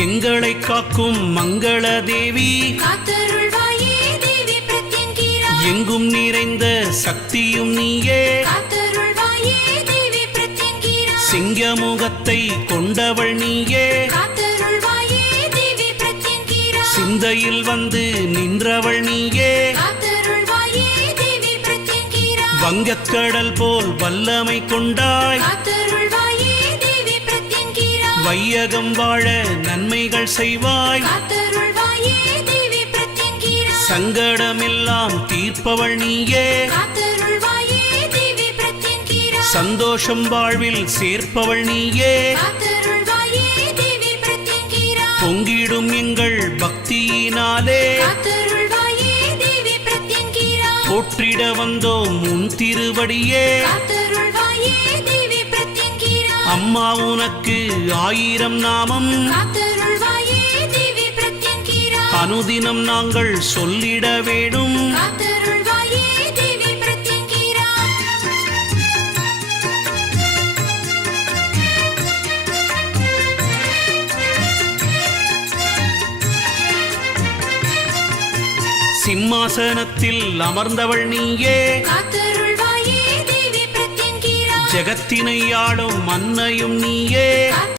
எங்களை காக்கும் மங்கள தேவி. எங்கும் நிறைந்த சக்தியும் நீயே. சிங்கமுகத்தை கொண்டவள் நீயே. சிந்தையில் வந்து நின்றவள் நீயே. வங்கக்கடல் போல் வல்லமை கொண்டாய். வையகம் வாழ நன்மைகள் செய்வாய். சங்கடமெல்லாம் தீர்ப்பவள் நீயே. சந்தோஷம் வாழ்வில் சேர்ப்பவள் நீயே. பொங்கிடும் எங்கள் பக்தியினாலே. போற்றிட வந்தோம் உன் திருவடியே. அம்மா உனக்கு ஆயிரம் நாமம். அனுதினம் நாங்கள் சொல்லிட வேணும் பிரத்யங்கிரா சிம்மாசனத்தில் அமர்ந்தவள் நீயே. பிரத்யங்கிரா ஜெகத்தினை ஆளும் மன்னையும் நீயே.